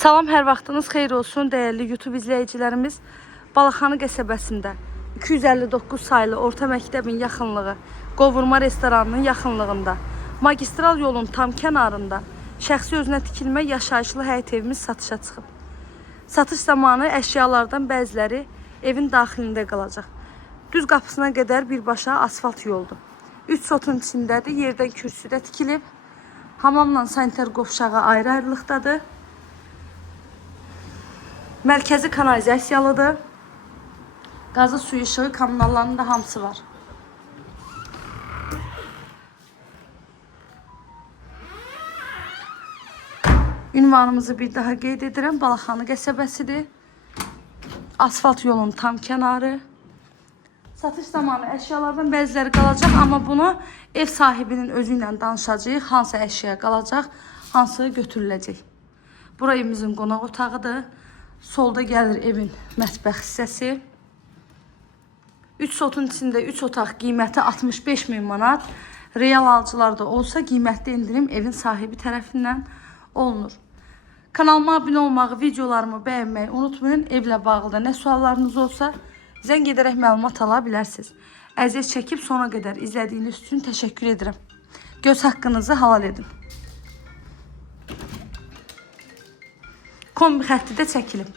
Salam, hər vaxtınız xeyir olsun, dəyərli YouTube izləyicilərimiz. Balaxanı qəsəbəsində 259 saylı orta məktəbin yaxınlığı, qovurma restoranının yaxınlığında, magistral yolun tam kənarında şəxsi özünə tikilmə yaşayışlı həyət evimiz satışa çıxıb. Satış zamanı əşyalardan bəziləri evin daxilində qalacaq. Düz qapısına qədər birbaşa asfalt yoldur. 3 sotun içindədir, yerdən kürsüdə tikilib. Hamamla sanitar qovşağı ayrı-ayrılıqdadır. Mərkəzi kanalizasiyalıdır. Qazı, suyu, işığı, kommunallarının da hamısı var. Ünvanımızı bir daha qeyd edirəm. Balaxanı qəsəbəsidir. Asfalt yolun tam kənarı. Satış zamanı əşyalardan bəziləri qalacaq, amma bunu ev sahibinin özü ilə danışacağıq. Hansı əşya qalacaq, hansı götürüləcək. Bura evimizin qonaq otağıdır. Solda gəlir evin mətbəx hissəsi. 3 sotun içində 3 otaq qiyməti 65.000 manat. Real alıcılarda olsa qiymətli indirim evin sahibi tərəfindən olunur. Kanalıma abunə olmağı, videolarımı bəyənməyi unutmayın. Evlə bağlı da nə suallarınız olsa zəng edərək məlumat ala bilərsiniz. Əziyyət çəkib sona qədər izlədiyiniz üçün təşəkkür edirəm. Göz haqqınızı halal edin. Kombi xətti də çəkilib.